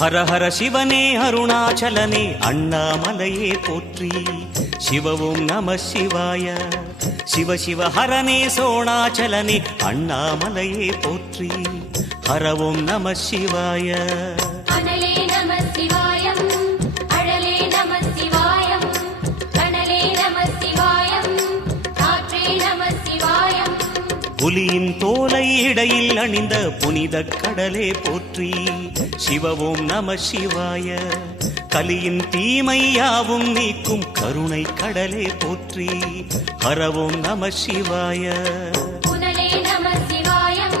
ஹர ஹர சிவனே அருணாச்சலனே அண்ணாமலையே போற்றி. சிவவும் நம சிவாய. சிவ சிவ ஹரனே சோணாச்சலனே அண்ணாமலையே போற்றி. ஹரவும் நம சிவாய. அனலே நம சிவாயம், அழலே நம சிவாயம், கனலே நம சிவாயம், காற்றே நம சிவாயம். புலியின் தோலை இடையில் அணிந்த புனித கடலே போற்றி. சிவவும் நம சிவாய. கலியின் தீமையாவும் நீக்கும் கருணை கடலே போற்றி. ஹரவும் நம சிவாய. புனலே நம சிவாயம்,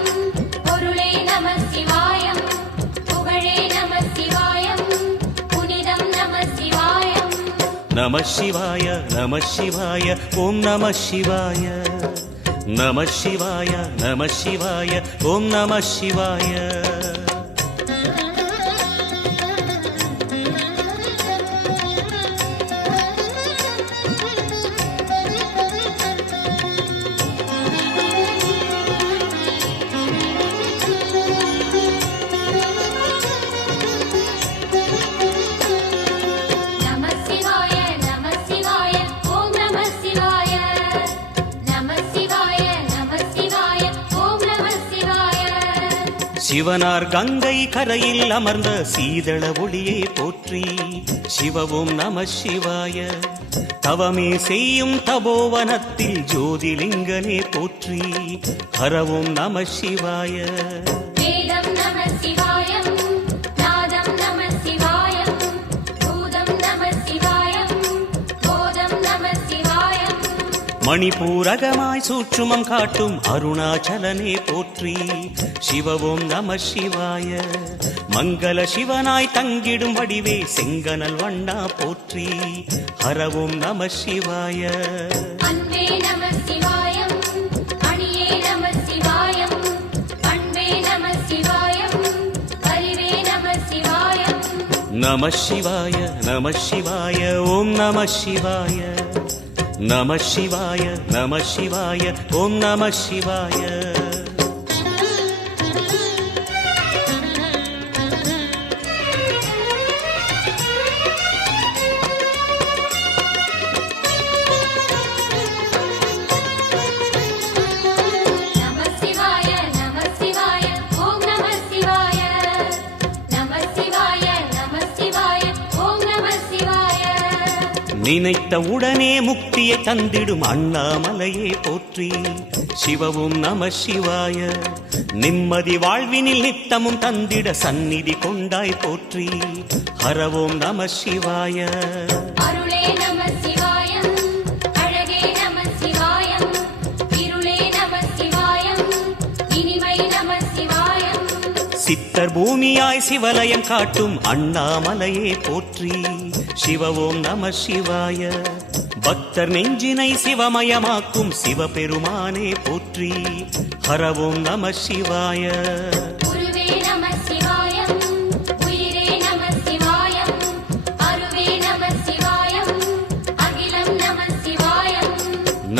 பொருளே நம சிவாயம், புகழே நம சிவாயம், புனிதம் நம சிவாயம். நம சிவாய நம சிவாய ஓம் நம சிவாய. நம சிவாய நம சிவாய ஓம் நம சிவாய. சிவனார் கங்கை கரையில் அமர்ந்த சீதள ஒளியே போற்றி. சிவவும் நம சிவாய. தவமே செய்யும் தபோவனத்தில் ஜோதிலிங்கனே போற்றி. ஹரவும் நம சிவாய. வேதம் நம சிவாயம், நாதம் நம சிவாயம், பூதம் நம சிவாயம், போதம் நம சிவாயம். மணிபூரகமாய் சூட்சுமம் காட்டும் அருணாச்சலனே போற்றி. சிவவும் நம சிவாய. மங்கள சிவனாய் தங்கிடும் வடிவே செங்கனல் வண்ணா போற்றி. ஹரவும் நம சிவாய. அன்பே நம சிவாயம், அணியே நம சிவாயம், பண்பே நம சிவாயம், அறிவே நம சிவாயம். நம சிவாய நம சிவாய ஓம் நம சிவாய. நம சிவாய நம சிவாய ஓம் நம சிவாய. நினைத்த உடனே முக்தியை தந்திடும் அண்ணாமலையே போற்றி. சிவவும் நம சிவாய. நிம்மதி வாழ்வினில் நித்தமும் தந்திட சந்நிதி கொண்டாய் போற்றி. ஹரவோம் நம சிவாய. அருளே நம சிவாயம், அழகே நம சிவாயம், இருளே நம சிவாயம், இனிமை நம சிவாயம். சித்தர் பூமியாய் சிவலயம் காட்டும் அண்ணாமலையே போற்றி. சிவவோம் நம சிவாய. பக்தர் நெஞ்சினை சிவமயமாக்கும் சிவபெருமானே போற்றி. ஹரவோம் நம சிவாய. குருவே நம சிவாயம், உயிரே நம சிவாயம், அருவே நம சிவாயம், அகிலம் நம சிவாயம்.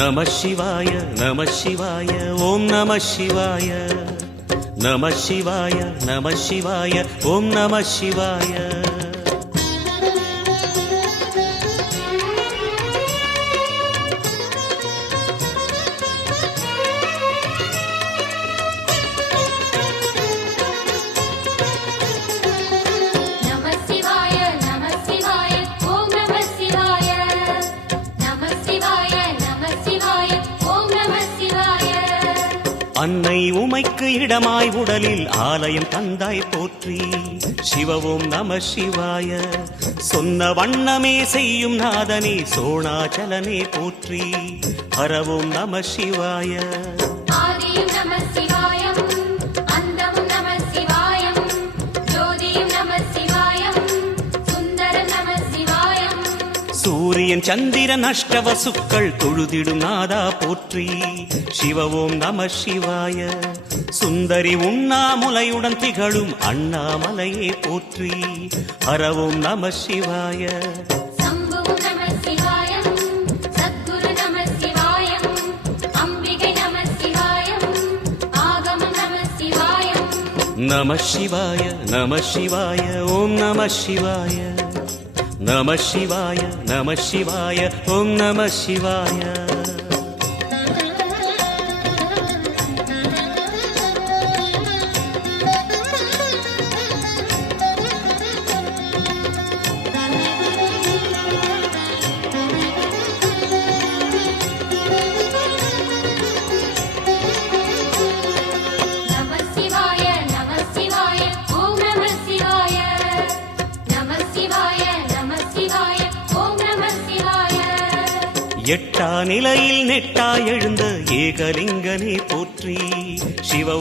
நம சிவாய நம சிவாய ஓம் நம சிவாய. நம சிவாய நம சிவாய ஓம் நம சிவாய. அன்னை உமைக்கு இடமாய் உடலில் ஆலயம் தந்தாய் போற்றி. சிவவோம் நம சிவாய. சொன்ன வண்ணமே செய்யும் நாதனே சோணாச்சலனே போற்றி. ஹரவோம் நம சிவாய. ஆதியும் நம சிவாயம், அந்தமும் நம சிவாயம், ஜோதியும் நம சிவாயம், சுந்தரம் நம சிவாயம். சூரியன் சந்திரன் அஷ்டவசுக்கள் தொழுதிடும் நாதா போற்றி. சிவவோம் நம சிவாய. சுந்தரி உண்ணாமுலையுடன் திகழும் அண்ணாமலையே போற்றி. ஹரவோம் நம சிவாய. சம்புவும் நம சிவாயம், சத்குரு நம சிவாயம், அம்பிகை நம சிவாயம், ஆகமம் நம சிவாயம். நம சிவாய நம சிவாய ஓம் நம சிவாய நம சிவாய நம சிவாய ஓம் நம சிவாய நம சிவாய நம சிவாய ஓம் நம சிவாய நம சிவாய நம சிவாய ஓம் நம சிவாய எட்டா நிலையில் நெட்டா எழுந்த ஏகலிங்கனே போற்றி சிவ